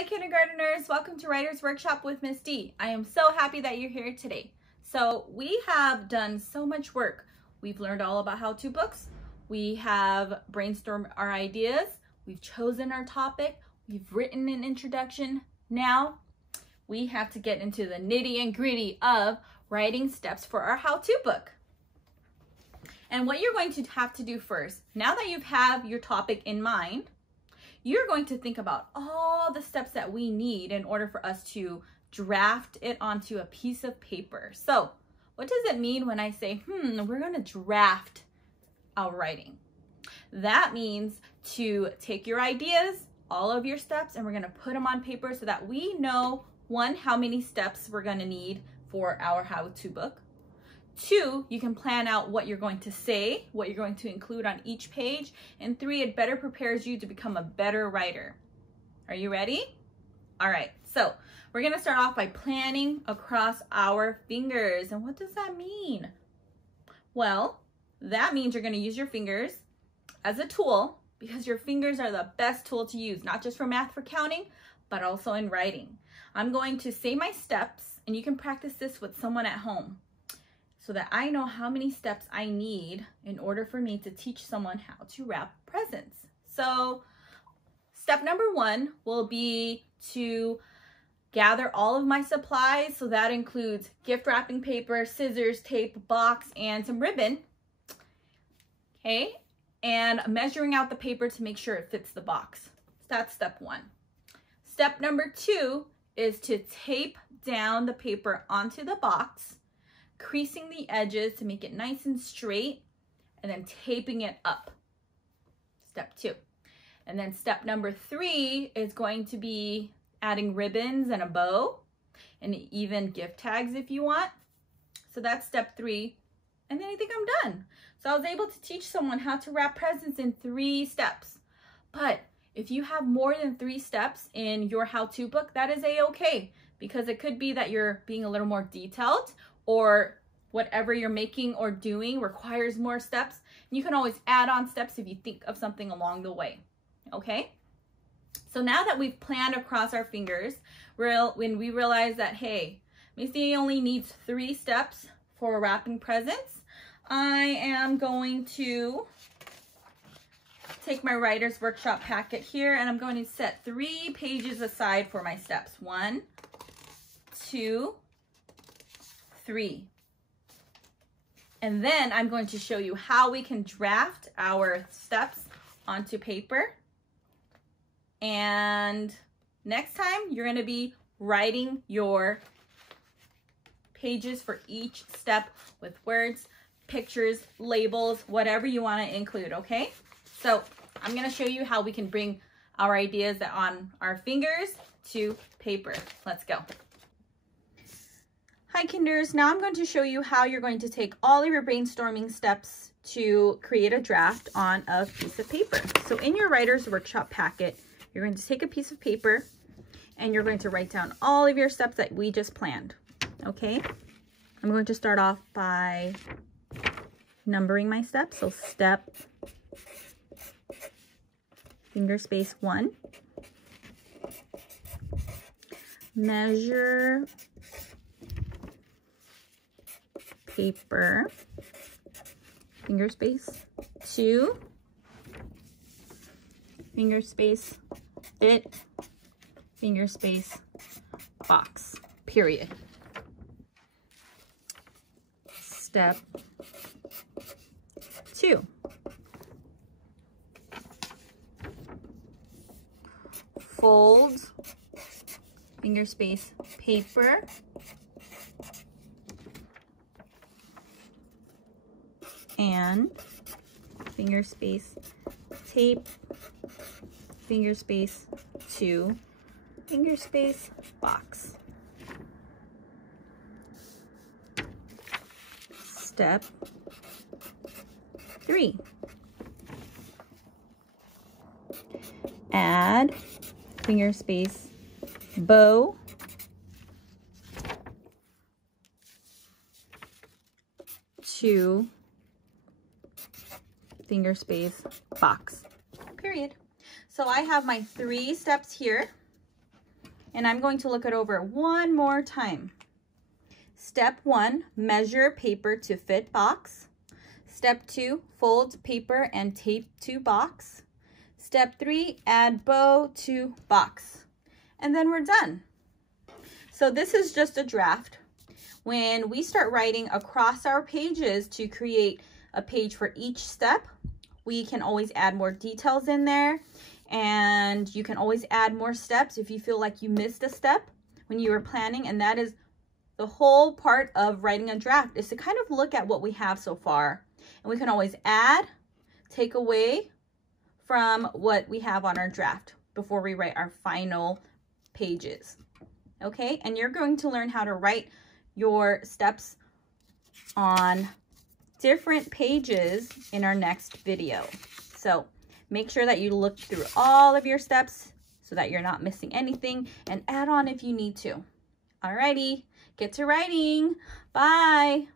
Hi kindergarteners, welcome to Writer's Workshop with Miss D. I am so happy that you're here today. So we have done so much work. We've learned all about how-to books. We have brainstormed our ideas. We've chosen our topic. We've written an introduction. Now we have to get into the nitty and gritty of writing steps for our how-to book. And what you're going to have to do first, now that you have your topic in mind, you're going to think about all the steps that we need in order for us to draft it onto a piece of paper. So what does it mean when I say, we're going to draft our writing? That means to take your ideas, all of your steps, and we're going to put them on paper so that we know, one, how many steps we're going to need for our how-to book. Two, you can plan out what you're going to say, what you're going to include on each page. And three, it better prepares you to become a better writer. Are you ready? All right, so we're gonna start off by planning across our fingers. And what does that mean? Well, that means you're gonna use your fingers as a tool because your fingers are the best tool to use, not just for math, for counting, but also in writing. I'm going to say my steps, and you can practice this with someone at home, so that I know how many steps I need in order for me to teach someone how to wrap presents. So step number one will be to gather all of my supplies. So that includes gift wrapping paper, scissors, tape, box, and some ribbon. Okay, and measuring out the paper to make sure it fits the box. That's step one. Step number two is to tape down the paper onto the box, creasing the edges to make it nice and straight, and then taping it up. Step two. And then step number three is going to be adding ribbons and a bow, and even gift tags if you want. So that's step three. And then I think I'm done. So I was able to teach someone how to wrap presents in 3 steps. But if you have more than 3 steps in your how-to book, that is a-okay, because it could be that you're being a little more detailed, or whatever you're making or doing requires more steps. You can always add on steps if you think of something along the way, okay? So now that we've planned across our fingers, when we realize that, hey, Miss D only needs 3 steps for wrapping presents, I am going to take my Writer's Workshop packet here, and I'm going to set 3 pages aside for my steps. 1, 2, 3. And then I'm going to show you how we can draft our steps onto paper. And next time you're going to be writing your pages for each step with words, pictures, labels, whatever you want to include, okay? So I'm going to show you how we can bring our ideas on our fingers to paper. Let's go. Hi Kinders, now I'm going to show you how you're going to take all of your brainstorming steps to create a draft on a piece of paper. So in your Writer's Workshop packet, you're going to take a piece of paper and you're going to write down all of your steps that we just planned, okay? I'm going to start off by numbering my steps. So step, finger space 1, measure paper, finger space 2, finger space it, finger space box, period. Step 2, fold, finger space paper, and finger space tape, finger space 2, finger space box. Step 3, add finger space bow, to finger space box, period. So I have my 3 steps here. And I'm going to look it over one more time. Step 1, measure paper to fit box. Step 2, fold paper and tape to box. Step 3, add bow to box. And then we're done. So this is just a draft. When we start writing across our pages to create a page for each step, we can always add more details in there, and you can always add more steps if you feel like you missed a step when you were planning. And that is the whole part of writing a draft, is to kind of look at what we have so far, and we can always add, take away from what we have on our draft before we write our final pages. Okay, and you're going to learn how to write your steps on different pages in our next video. So make sure that you look through all of your steps so that you're not missing anything, and add on if you need to. Alrighty, get to writing. Bye.